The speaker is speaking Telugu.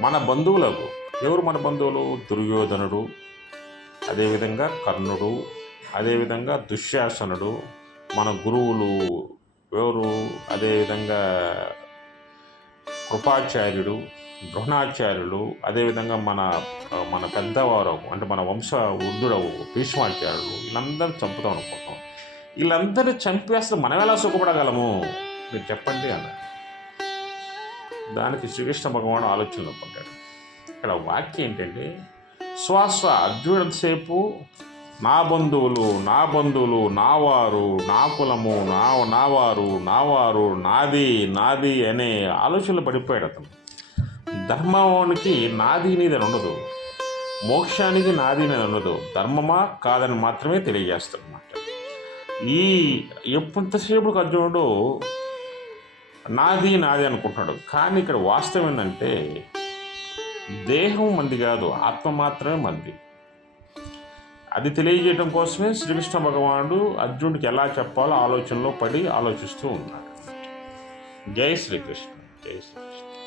మన బంధువులకు. ఎవరు మన బంధువులు? దుర్యోధనుడు అదేవిధంగా కర్ణుడు అదేవిధంగా దుశ్శాసనుడు మన గురువులు ఎవరు? అదేవిధంగా కృపాచార్యుడు ద్రోణాచార్యులు అదేవిధంగా మన మన పెద్దవారు అంటే మన వంశ వృద్ధుడవు భీష్మాచార్యులు వీళ్ళందరూ చంపుతాం అనుకుంటాం వీళ్ళందరూ చంపేస్తే మనం ఎలా సుఖపడగలము? మీరు చెప్పండి అన్నారు. దానికి శ్రీకృష్ణ భగవాను ఆలోచనలో పడ్డాడు. ఇక్కడ వాక్యం ఏంటంటే శ్వాస అర్జునంతసేపు నా బంధువులు నా బంధువులు నావారు నా కులము నా నావారు నావారు నాది నాది అనే ఆలోచనలు పడిపోయాడు అతను. ధర్మానికి నాది నీది అని ఉండదు. మోక్షానికి నాది అనేది ఉండదు. ధర్మమా కాదని మాత్రమే తెలియజేస్తాడు అన్నమాట. ఈ ఎప్పంతసేపు అర్జునుడు నాది నాది అనుకుంటున్నాడు. కానీ ఇక్కడ వాస్తవం ఏంటంటే దేహం మంది కాదు ఆత్మ మాత్రమే మంది. అది తెలియజేయడం కోసమే శ్రీకృష్ణ భగవానుడు అర్జునుడికి ఎలా చెప్పాలో ఆలోచనలో పడి ఆలోచిస్తూ ఉన్నాడు. జై శ్రీకృష్ణ జై శ్రీకృష్ణ.